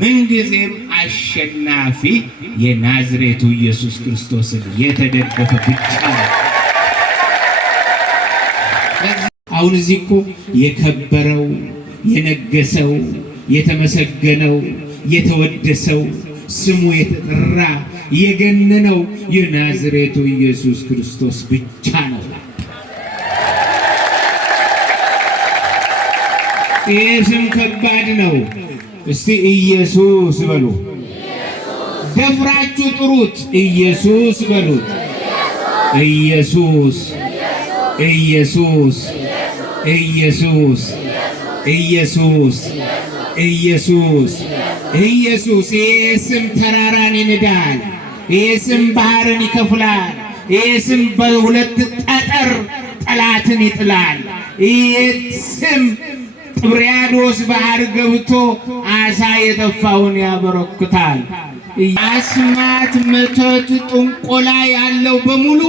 ምንጊዜም አሸናፊ የናዝሬቱ ኢየሱስ ክርስቶስን የተደገፈ ብቻ ነው። አሁን እዚህ እኮ የከበረው የነገሰው የተመሰገነው የተወደሰው ስሙ የተጠራ የገነነው የናዝሬቱ ኢየሱስ ክርስቶስ ብቻ ነው። ይህ ስም ከባድ ነው። እስቲ ኢየሱስ በሉ። ደፍራችሁ ጥሩት። ኢየሱስ በሉት። ኢየሱስ ኢየሱስ ኢየሱስ ኢየሱስ ኢየሱስ ኢየሱስ። ይህ ስም ተራራን ይንዳል። ይህ ስም ባህርን ይከፍላል። ይህ ስም በሁለት ጠጠር ጠላትን ይጥላል። ይህ ስም ጥብርያዶስ ባህር ገብቶ አሳ የጠፋውን ያበረክታል። አስማት፣ መተት፣ ጥንቆላ ያለው በሙሉ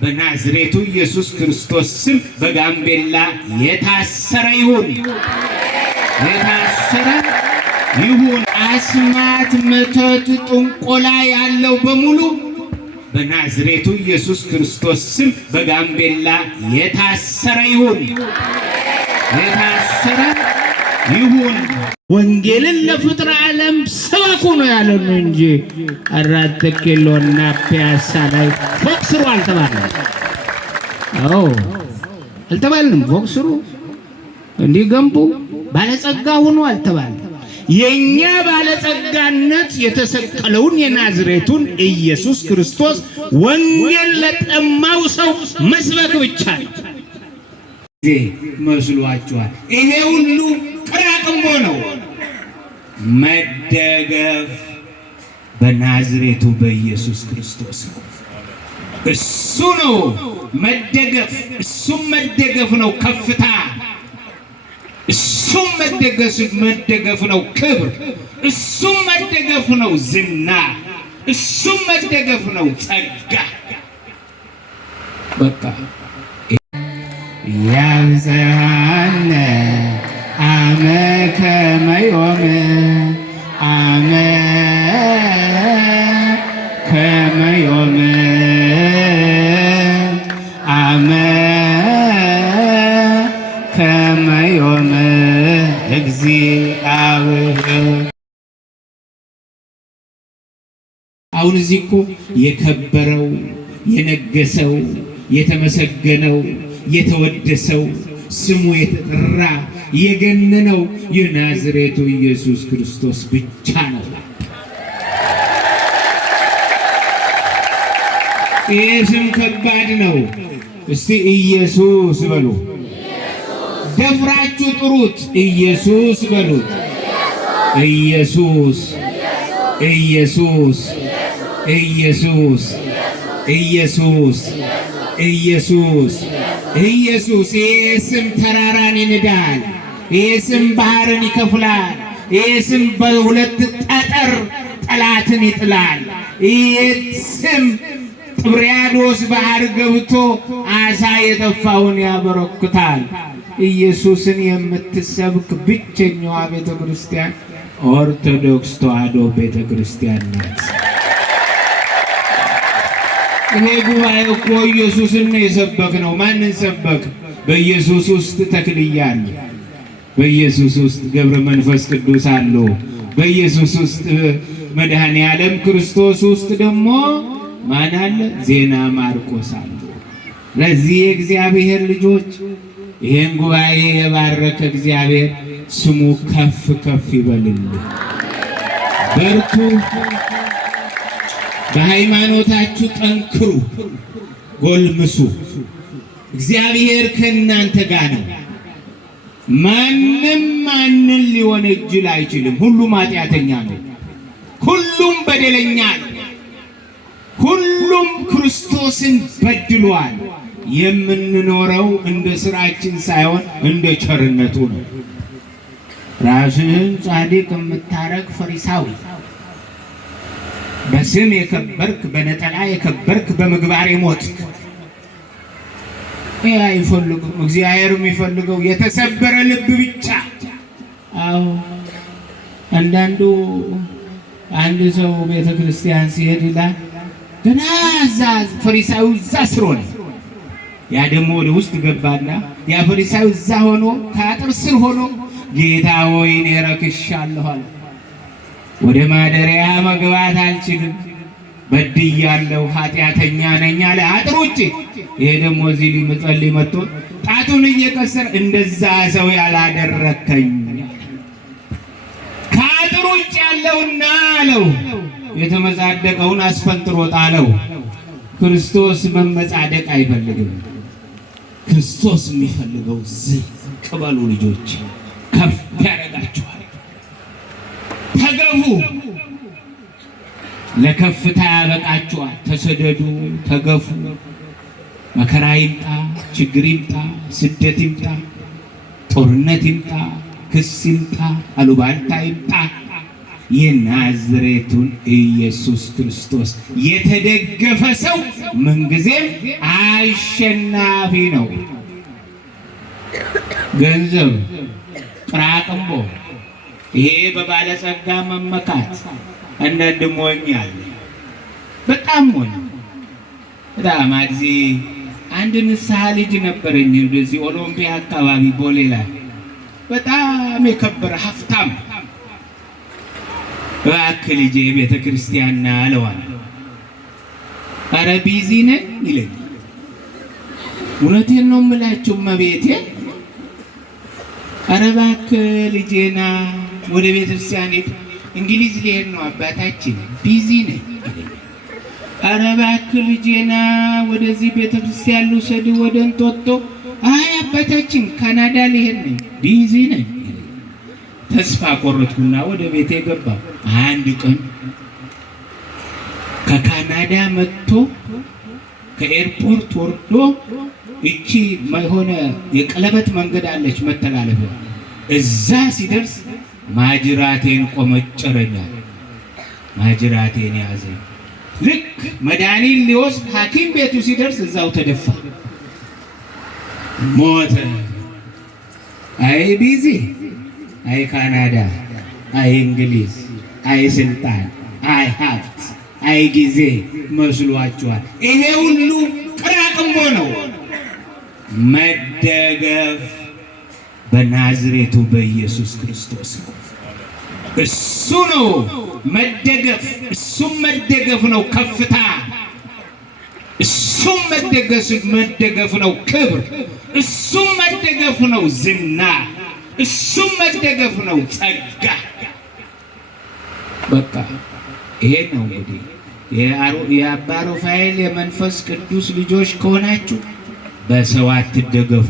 በናዝሬቱ ኢየሱስ ክርስቶስ ስም በጋምቤላ የታሰረ ይሁን፣ የታሰረ ይሁን። አስማት፣ መተት፣ ጥንቆላ ያለው በሙሉ በናዝሬቱ ኢየሱስ ክርስቶስ ስም በጋምቤላ የታሰረ ይሁን፣ የታሰረ ይሁን። ወንጌልን ለፍጥረ ዓለም ሰበኩ ነው ያለን እንጂ 4 ኪሎና ፒያሳ ላይ ፎቅ ስሩ አልተባለም። አልተባልንም። ፎቅ ስሩ እንዲገንቡ ባለጸጋ ሆኖ አልተባለም። የኛ ባለጸጋነት የተሰቀለውን የናዝሬቱን ኢየሱስ ክርስቶስ ወንጌል ለጠማው ሰው መስበክ ብቻ ነው። መስሏችኋል? ይሄ ሁሉ ቅራቅንቦ ነው። መደገፍ በናዝሬቱ በኢየሱስ ክርስቶስ ነው። እሱ ነው መደገፍ። እሱም መደገፍ ነው ከፍታ። እሱም መደገፍ ነው ክብር። እሱም መደገፍ ነው ዝና። እሱም መደገፍ ነው ጸጋ። በቃ ያብዛነ አመ ከመዮም አመ ከመዮም አመ ከመዮም እግዚአብሔር። አሁን እዚህ እኮ የከበረው የነገሰው የተመሰገነው የተወደሰው ስሙ የተጠራ የገነነው የናዝሬቱ ኢየሱስ ክርስቶስ ብቻ ነው። ይህ ስም ከባድ ነው። እስቲ ኢየሱስ በሉ። ደፍራችሁ ጥሩት። ኢየሱስ በሉት። ኢየሱስ ኢየሱስ ኢየሱስ ኢየሱስ ኢየሱስ ኢየሱስ። ይህ ስም ተራራን ይንዳል። ይህ ስም ባህርን ይከፍላል። ይህ ስም በሁለት ጠጠር ጠላትን ይጥላል። ይህ ስም ጥብርያዶስ ባህር ገብቶ አሳ የጠፋውን ያበረክታል። ኢየሱስን የምትሰብክ ብቸኛዋ ቤተ ክርስቲያን ኦርቶዶክስ ተዋሕዶ ቤተ ክርስቲያን ናት። ይሄ ጉባኤ እኮ ኢየሱስን ነው የሰበክ ነው። ማንን ሰበክ? በኢየሱስ ውስጥ ተክልያ አለ። በኢየሱስ ውስጥ ገብረ መንፈስ ቅዱስ አለ። በኢየሱስ ውስጥ መድኃኔ ዓለም ክርስቶስ ውስጥ ደግሞ ማን አለ? ዜና ማርቆስ አለ። ለዚህ የእግዚአብሔር ልጆች ይሄን ጉባኤ የባረከ እግዚአብሔር ስሙ ከፍ ከፍ ይበልልህ። በርቱ፣ በሃይማኖታችሁ ጠንክሩ፣ ጎልምሱ። እግዚአብሔር ከእናንተ ጋር ነው። ማንም ማንን ሊወነጅል አይችልም። ሁሉም ኃጢአተኛ ነው። ሁሉም በደለኛ ነው። ሁሉም ክርስቶስን በድሏል። የምንኖረው እንደ ስራችን ሳይሆን እንደ ቸርነቱ ነው። ራስህን ጻድቅ የምታረግ ፈሪሳዊ፣ በስም የከበርክ በነጠላ የከበርክ በምግባር የሞትክ፣ ይህ አይፈልግም። እግዚአብሔር የሚፈልገው የተሰበረ ልብ ብቻ። አዎ አንዳንዱ አንድ ሰው ቤተ ክርስቲያን ሲሄድ ይላል ገና እዛ ፈሪሳዩ እዛ ስር ሆነ። ያ ደግሞ ወደ ውስጥ ገባና ያ ፈሪሳዩ እዛ ሆኖ ከአጥር ስር ሆኖ ጌታ ሆይ እኔ ረክሻለሁ አለ። ወደ ማደሪያ መግባት አልችልም፣ በድያለሁ፣ ኃጢአተኛ ነኝ አለ አጥር ውጭ። ይሄ ደግሞ እዚህ ሊመጸልይ መጥቶ ጣቱን እየቀሰረ እንደዛ ሰው ያላደረከኝ ከአጥር ውጭ ያለውና አለው የተመጻደቀውን አስፈንጥሮ ጣለው። ክርስቶስ መመጻደቅ አይፈልግም። ክርስቶስ የሚፈልገው ዝቅ በሉ ልጆች፣ ከፍ ያደርጋችኋል። ተገፉ፣ ለከፍታ ያበቃችኋል። ተሰደዱ፣ ተገፉ። መከራ ይምጣ፣ ችግር ይምጣ፣ ስደት ይምጣ፣ ጦርነት ይምጣ፣ ክስ ይምጣ፣ አሉባልታ ይምጣ፣ የናዝሬቱን ኢየሱስ ክርስቶስ የተደገፈ ሰው ምንጊዜም አሸናፊ ነው። ገንዘብ፣ ቅራቅንቦ፣ ይሄ በባለጸጋ መመካት አንዳንድ ሞኝ አለ። በጣም ሞኝ። በጣም እዚህ አንድ ንስሐ ልጅ ነበረኝ ወደዚህ ኦሎምፒያ አካባቢ ቦሌ ላይ በጣም የከበረ ሀብታም እባክህ ልጄ ቤተ ክርስቲያን ና አለዋል። ኧረ ቢዚ ነኝ ይለኛል። እውነቴን ነው የምላችሁ እመቤቴ። ኧረ እባክህ ልጄ ና ወደ ቤተ ክርስቲያን ሂድ፣ እንግሊዝ ልሄድ ነው አባታችን፣ ቢዚ ነኝ ይለኛል። ኧረ እባክህ ልጄ ና ወደዚህ ቤተ ክርስቲያን ልውሰድ ወደ እንጦጦ፣ አይ አባታችን ካናዳ ልሄድ ነኝ፣ ቢዚ ነኝ። ተስፋ ቆረጥኩና ወደ ቤቴ ገባሁ። አንድ ቀን ከካናዳ መጥቶ ከኤርፖርት ወርዶ እቺ የሆነ የቀለበት መንገድ አለች መተላለፊያ፣ እዛ ሲደርስ ማጅራቴን ቆመጨረኛል። ማጅራቴን ያዘኝ። ልክ መድኃኒት ሊወስድ ሐኪም ቤቱ ሲደርስ እዛው ተደፋ፣ ሞተ። አይ ቢዚ፣ አይ ካናዳ፣ አይ እንግሊዝ፣ አይ ስልጣን፣ አይ ሀብት፣ አይ ጊዜ መስሏችኋል? ይሄ ሁሉ ቅራቅንቦ ነው። መደገፍ በናዝሬቱ በኢየሱስ ክርስቶስ ነው። እሱ ነው መደገፍ። እሱም መደገፍ ነው ከፍታ። እሱም መደገፍ ነው ክብር። እሱም መደገፍ ነው ዝና። እሱም መደገፍ ነው ጸጋ። በቃ ይሄ ነው እንግዲህ የአባ ሩፋኤል የመንፈስ ቅዱስ ልጆች ከሆናችሁ በሰው አትደገፉ፣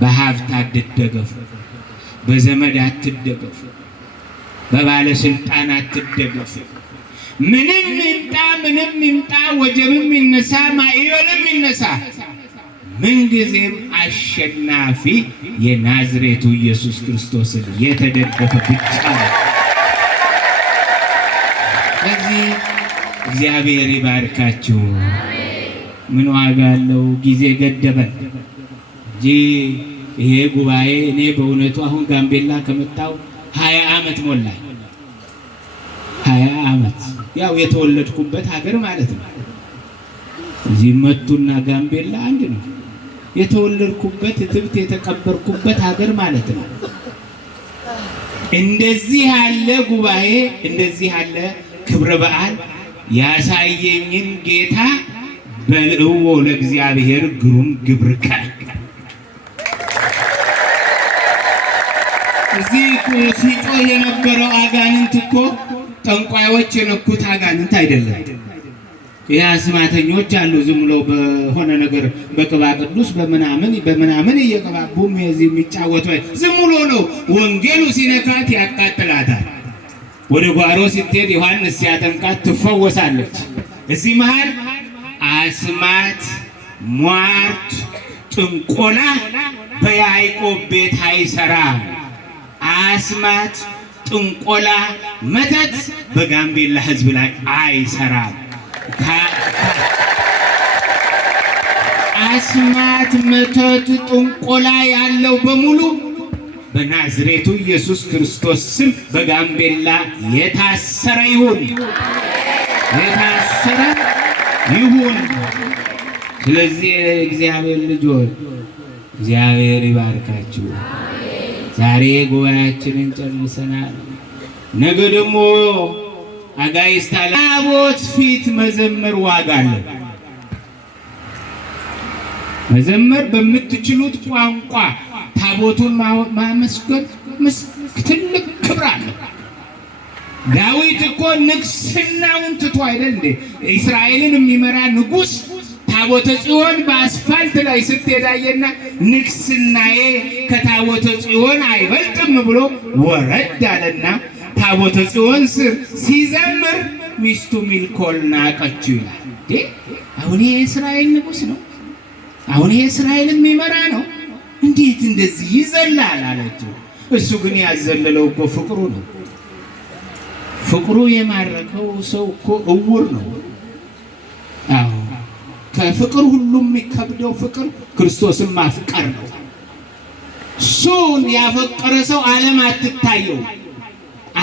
በሀብት አትደገፉ፣ በዘመድ አትደገፉ፣ በባለስልጣን አትደገፉ። ምንም ይምጣ፣ ወጀብም ይነሳ፣ ማዕበልም ይነሳ፣ ምንጊዜም አሸናፊ የናዝሬቱ ኢየሱስ ክርስቶስን የተደገፈ ብቻ ነው። ስለዚህ እግዚአብሔር ይባርካችሁ። ምን ዋጋ አለው? ጊዜ ገደበን እንጂ ይሄ ጉባኤ እኔ በእውነቱ አሁን ጋምቤላ ከመጣሁ 20 ዓመት ሞላኝ። 20 ዓመት ያው የተወለድኩበት ሀገር ማለት ነው። እዚህ መቱና ጋምቤላ አንድ ነው። የተወለድኩበት ትብት የተቀበርኩበት ሀገር ማለት ነው። እንደዚህ ያለ ጉባኤ እንደዚህ ያለ ክብረ በዓል ያሳየኝን ጌታ በልዕዎ ለእግዚአብሔር ግሩም ግብርከ። እዚህ ሲጮህ የነበረው አጋንንት እኮ ጠንቋዮች የነኩት አጋንንት አይደለም። ይህ አስማተኞች አሉ ዝም ብለው በሆነ ነገር በቅባ ቅዱስ በምናምን እየቀባቡም የዚህ የሚጫወቱ ዝም ብሎ ነው። ወንጌሉ ሲነካት ያቃጥላታል። ወደ ጓሮ ስትሄድ ዮሐንስ ሲያጠምቃት ትፈወሳለች። እዚህ መሃል አስማት፣ ሟርት፣ ጥንቆላ በያዕቆብ ቤት አይሰራም። አስማት፣ ጥንቆላ፣ መተት በጋምቤላ ሕዝብ ላይ አይሰራም። አስማት፣ መተት፣ ጥንቆላ ያለው በሙሉ በናዝሬቱ ኢየሱስ ክርስቶስ ስም በጋምቤላ የታሰረ ይሁን፣ የታሰረ ይሁን። ስለዚህ እግዚአብሔር ልጆች እግዚአብሔር ይባርካችሁ። ዛሬ ጉባኤያችንን ጨርሰናል። ነገ ደግሞ አጋዕዝተ ታቦት ፊት መዘመር ዋጋ አለው። መዘመር በምትችሉት ቋንቋ ታቦቱን ማመስገን ትልቅ ክብር አለው። ዳዊት እኮ ንግስናውን ትቶ አይደል እንዴ እስራኤልን የሚመራ ንጉሥ ታቦተ ጽዮን በአስፋልት ላይ ስትሄዳየና ንግስናዬ ከታቦተ ጽዮን አይበልጥም ብሎ ወረድ አለና ታቦተ ጽዮን ስር ሲዘምር ሚስቱ ሚልኮል ናቀችው ይላል። አሁን ይሄ እስራኤል ንጉሥ ነው፣ አሁን ይሄ እስራኤል የሚመራ ነው፣ እንዴት እንደዚህ ይዘላል አለችው። እሱ ግን ያዘለለው እኮ ፍቅሩ ነው። ፍቅሩ የማረከው ሰው እኮ እውር ነው። አዎ ከፍቅር ሁሉም የሚከብደው ፍቅር ክርስቶስን ማፍቀር ነው። እሱን ያፈቀረ ሰው ዓለም አትታየው።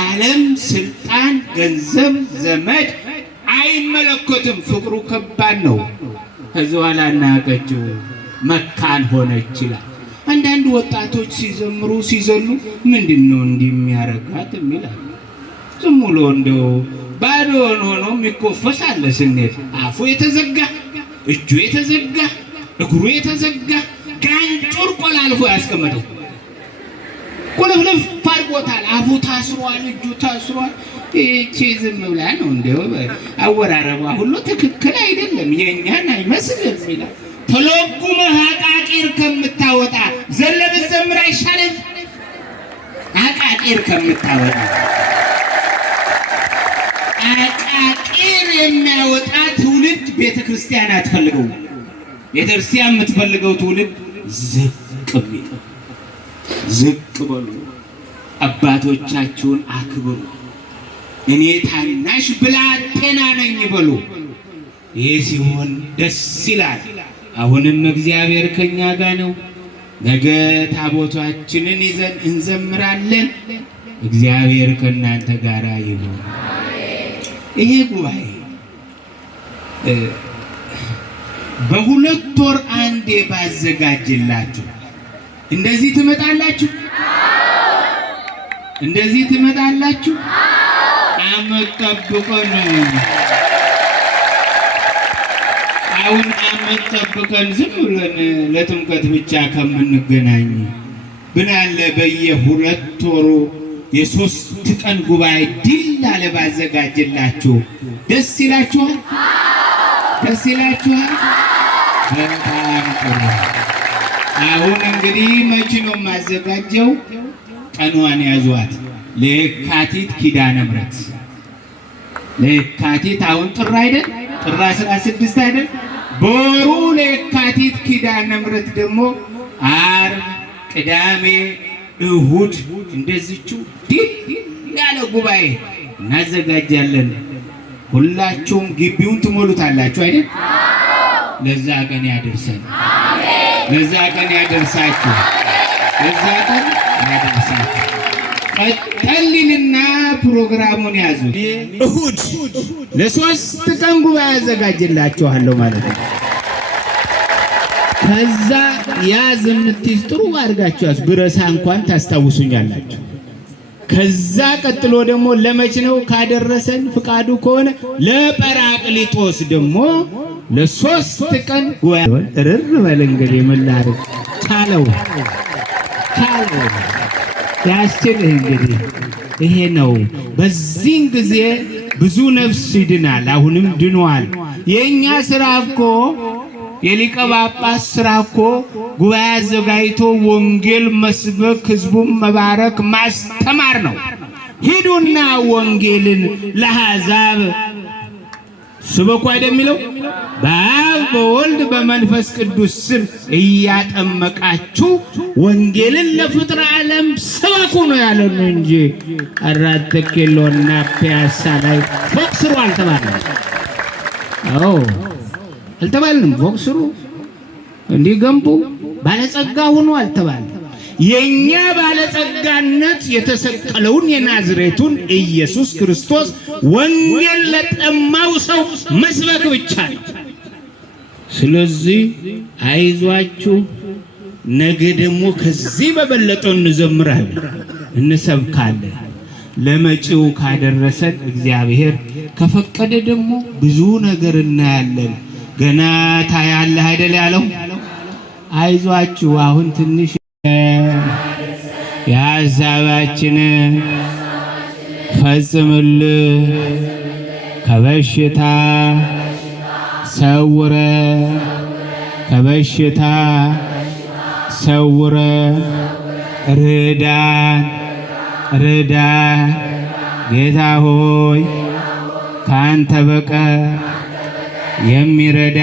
ዓለም፣ ስልጣን፣ ገንዘብ፣ ዘመድ አይመለከትም። ፍቅሩ ከባድ ነው። ከዚህ በኋላ እናቀችው መካን ሆነች ይላል። አንዳንድ ወጣቶች ሲዘምሩ ሲዘሉ ምንድነው እንዲህ የሚያረጋት የሚላል። ዝም ብሎ እንደው ባዶ ሆኖ የሚኮፈስ አለ። ስንሄድ አፉ የተዘጋ እጁ የተዘጋ እግሩ የተዘጋ ጋንጩር ቆላልፎ ያስቀመጠው ቆለፍለፍ ፋርቆታል። አፉ ታስሯል፣ እጁ ታስሯል። እቺ ዝም ብላ ነው እንደው አወራረቧ ሁሉ ትክክል አይደለም፣ የኛን አይመስልም ይላል። ተለጉመህ አቃቂር ከምታወጣ ዘለብ ዘምር አይሻልም? አቃቂር ከምታወጣ አቃቂር የሚያወጣ ትውልድ ቤተክርስቲያን አትፈልገው። ቤተክርስቲያን የምትፈልገው ትውልድ ዝቅ ቢል። ዝቅ በሉ፣ አባቶቻችሁን አክብሩ። እኔ ታናሽ ብላቴና ነኝ በሉ። ይሄ ሲሆን ደስ ይላል። አሁንም እግዚአብሔር ከኛ ጋር ነው። ነገ ታቦታችንን ይዘን እንዘምራለን። እግዚአብሔር ከእናንተ ጋር ይሁን። ይሄ ጉባኤ በሁለት ወር አንዴ ባዘጋጅላችሁ እንደዚህ ትመጣላችሁ? እንደዚህ ትመጣላችሁ? አመት ጠብቀን አሁን አመት ጠብቀን ዝም ብለን ለጥምቀት ብቻ ከምንገናኝ ብናለ በየሁለት ወሩ የሶስት ቀን ጉባኤ ድል አለ ባዘጋጅላችሁ ደስ ይላችኋል? ደስ ይላችኋል? በጣም ጥሩ። አሁን እንግዲህ መቼ ነው የማዘጋጀው? ቀኗን ያዟት። ለየካቲት ኪዳነ ምሕረት ለየካቲት አሁን ጥር አይደል? ጥር 16 አይደል? በወሩ ለየካቲት ኪዳነ ምሕረት ደግሞ ዓርብ፣ ቅዳሜ፣ እሁድ እንደዚቹ ድል ያለ ጉባኤ እናዘጋጃለን። ሁላችሁም ግቢውን ትሞሉታላችሁ አይደል? ለዛ ቀን ያደርሰን። ለዛ ቀን ያደርሳችሁ። ለዛ ቀን ያደርሳችሁ። ቀጥልና ፕሮግራሙን ያዙ። እሁድ ለሶስት ቀን ጉባኤ ያዘጋጅላችኋለሁ ማለት ነው። ከዛ ያዝ የምትይዝ ጥሩ አድርጋችሁ ያዙ። ብረሳ እንኳን ታስታውሱኛላችሁ። ከዛ ቀጥሎ ደግሞ ለመች ነው ካደረሰን ፍቃዱ ከሆነ ለጰራቅሊጦስ ደግሞ ለሶስት ቀን ጉባኤ እርር በል እንግዲህ ምን ላድርግ ቻለው ያስችልህ እንግዲህ ይሄ ነው። በዚህን ጊዜ ብዙ ነፍስ ይድናል። አሁንም ድኗል። የኛ ስራ እኮ የሊቀ ጳጳስ ስራ እኮ ጉባኤ አዘጋጅቶ ወንጌል መስበክ፣ ህዝቡን መባረክ፣ ማስተማር ነው። ሂዱና ወንጌልን ለአሕዛብ ስበኩ አይደል የሚለው? በአብ በወልድ በመንፈስ ቅዱስ ስም እያጠመቃችሁ ወንጌልን ለፍጥረ ዓለም ስበኩ ነው ያለው እንጂ 4 ኪሎና ፒያሳ ላይ ፎቅ ስሩ አልተባለም። አዎ አልተባልንም። ፎቅ ስሩ እንዲገንቡ ባለጸጋ ሁኑ አልተባለም። የኛ ባለጸጋነት የተሰቀለውን የናዝሬቱን ኢየሱስ ክርስቶስ ወንጌል ለጠማው ሰው መስበክ ብቻ ነው። ስለዚህ አይዟችሁ፣ ነገ ደግሞ ከዚህ በበለጠው እንዘምራለን፣ እንሰብካለን። ለመጪው ካደረሰን እግዚአብሔር ከፈቀደ ደግሞ ብዙ ነገር እናያለን። ገና ታያለህ አይደል ያለው? አይዟችሁ አሁን ትንሽ የሐሳባችንን ፈጽምልን፣ ከበሽታ ሰውረ፣ ከበሽታ ሰውረ፣ ርዳን ርዳን። ጌታ ሆይ ካንተ በቀር የሚረዳ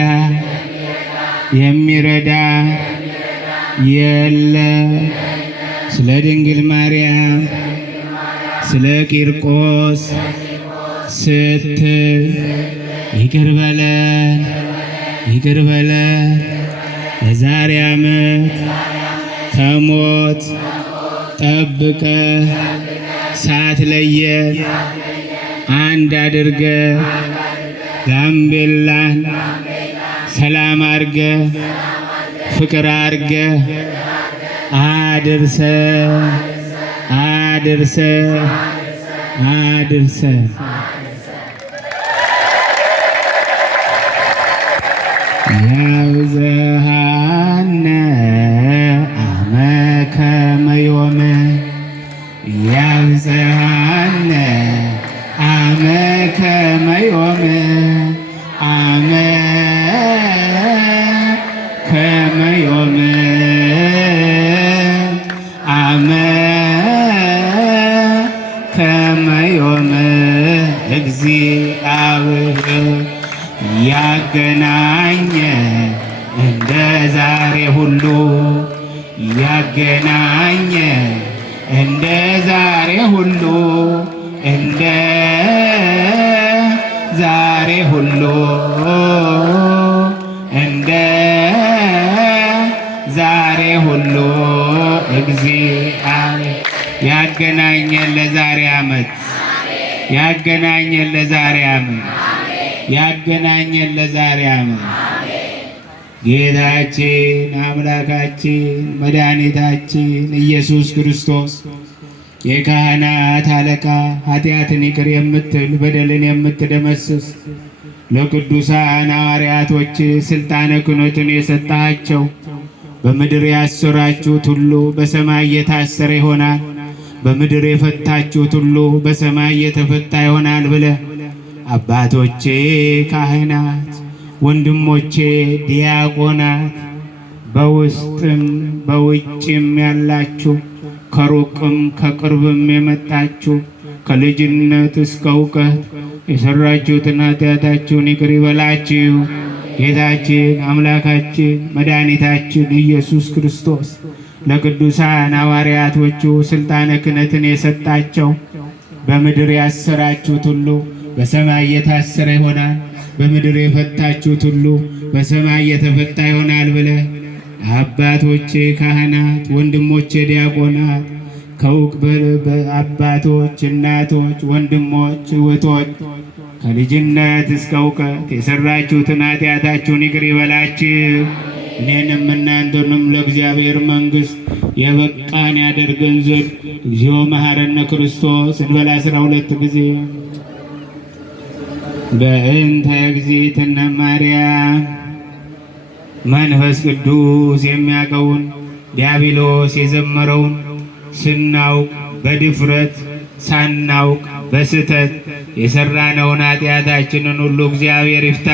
የለም። ስለ ድንግል ማርያም ስለ ቂርቆስ ስትል ይቅር በለን ይቅር በለን። ለዛሬ ዓመት ከሞት ጠብቀ ሳትለየን አንድ አድርገ ጋምቤላን ሰላም አርገ ፍቅር አርገ አድርሰ አድርሰ አድርሰ። ያብዝሃነ አመከ መዮመ ያብዝሃነ አመከ መዮመ አመከ መዮመ አመከ መዮመ እግዚአብሔር ያገናኘ እንደ ዛሬ ሁሉ ያገናኘ እንደ ዛሬ ሁሉ እንደ ዛሬ ሁሉ እንደ ዛሬ ሁሉ እግዚአብሔር ያገናኘን ለዛሬ ዓመት ያገናኘን ለዛሬ ዓመት ያገናኘን ለዛሬ ዓመት። ጌታችን አምላካችን መድኃኒታችን ኢየሱስ ክርስቶስ የካህናት አለቃ ኃጢአትን ይቅር የምትል በደልን የምትደመስስ ለቅዱሳን ሐዋርያቶች ስልጣነ ክህነትን የሰጣቸው በምድር ያሰራችሁት ሁሉ በሰማይ የታሰረ ይሆናል፣ በምድር የፈታችሁት ሁሉ በሰማይ የተፈታ ይሆናል ብለህ አባቶቼ ካህናት፣ ወንድሞቼ ዲያቆናት፣ በውስጥም በውጭም ያላችሁ ከሩቅም ከቅርብም የመጣችሁ ከልጅነት እስከ እውቀት የሰራችሁትን ኃጢአታችሁን ይቅር ይበላችሁ። ጌታችን አምላካችን መድኃኒታችን ኢየሱስ ክርስቶስ ለቅዱሳን ሐዋርያቶቹ ስልጣነ ክህነትን የሰጣቸው በምድር ያሰራችሁት ሁሉ በሰማይ የታሰረ ይሆናል፣ በምድር የፈታችሁት ሁሉ በሰማይ የተፈታ ይሆናል ብለህ አባቶቼ ካህናት፣ ወንድሞቼ ዲያቆናት፣ ከውቅ አባቶች፣ እናቶች፣ ወንድሞች፣ እህቶች ከልጅነት እስከ እውቀት የሰራችሁትን ኃጢአታችሁን ይቅር ይበላችሁ። እኔንም እናንተንም ለእግዚአብሔር መንግሥት የበቃን ያደርገን ዘንድ እግዚኦ መሐረነ ክርስቶስ እንበል 12 ጊዜ። በእንተ እግዝእትነ ማርያም መንፈስ ቅዱስ የሚያውቀውን ዲያብሎስ የዘመረውን ስናውቅ በድፍረት ሳናውቅ በስተት የሰራነውን ኃጢአታችንን ሁሉ እግዚአብሔር ይፍታ።